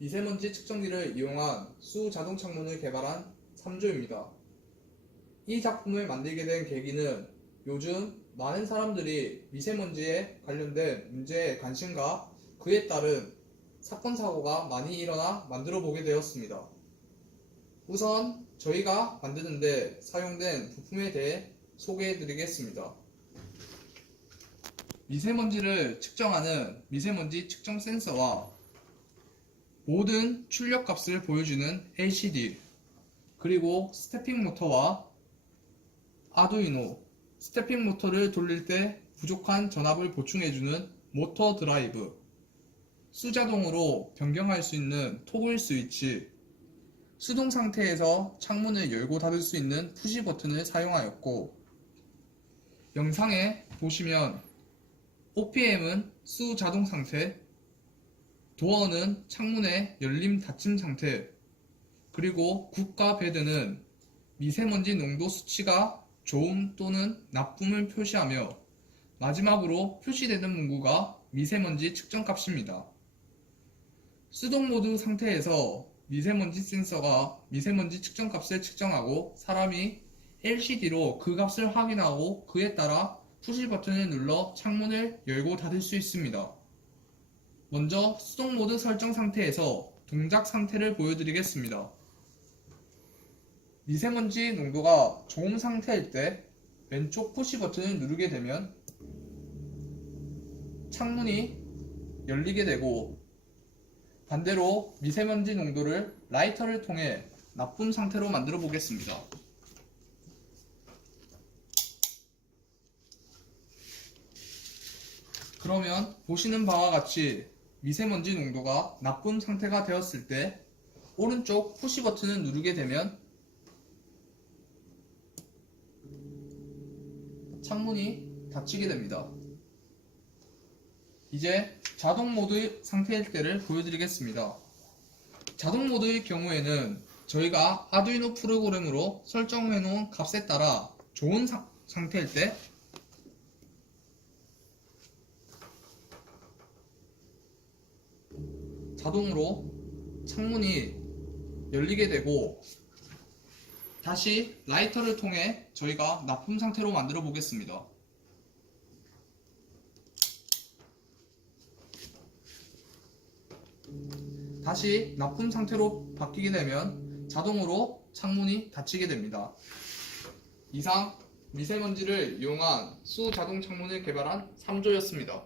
미세먼지 측정기를 이용한 수자동 창문을 개발한 3조입니다. 이 작품을 만들게 된 계기는 요즘 많은 사람들이 미세먼지에 관련된 문제에 관심과 그에 따른 사건 사고가 많이 일어나 만들어 보게 되었습니다. 우선 저희가 만드는데 사용된 부품에 대해 소개해 드리겠습니다. 미세먼지를 측정하는 미세먼지 측정 센서와 모든 출력 값을 보여주는 LCD 그리고 스태핑 모터와 아두이노. 스태핑 모터를 돌릴 때 부족한 전압을 보충해주는 모터 드라이브. 수자동으로 변경할 수 있는 토글 스위치. 수동 상태에서 창문을 열고 닫을 수 있는 푸시 버튼을 사용하였고 영상에 보시면 OPM은 수자동 상태 도어는 창문의 열림 닫힘 상태 그리고 국가 배드는 미세먼지 농도 수치가 좋음 또는 나쁨을 표시하며 마지막으로 표시되는 문구가 미세먼지 측정 값입니다. 수동 모드 상태에서 미세먼지 센서가 미세먼지 측정 값을 측정하고 사람이 LCD로 그 값을 확인하고 그에 따라 푸시 버튼을 눌러 창문을 열고 닫을 수 있습니다. 먼저 수동 모드 설정 상태에서 동작 상태를 보여드리겠습니다. 미세먼지 농도가 좋은 상태일 때 왼쪽 푸시 버튼을 누르게 되면 창문이 열리게 되고 반대로 미세먼지 농도를 라이터를 통해 나쁜 상태로 만들어 보겠습니다. 그러면 보시는 바와 같이 미세먼지 농도가 나쁜 상태가 되었을 때 오른쪽 푸시 버튼을 누르게 되면 창문이 닫히게 됩니다. 이제 자동 모드 상태일 때를 보여드리겠습니다. 자동 모드의 경우에는 저희가 아두이노 프로그램으로 설정해 놓은 값에 따라 좋은 상, 상태일 때 자동으로 창문이 열리게 되고 다시 라이터를 통해 저희가 납품 상태로 만들어 보겠습니다. 다시 납품 상태로 바뀌게 되면 자동으로 창문이 닫히게 됩니다. 이상 미세먼지를 이용한 수자동 창문을 개발한 3조였습니다.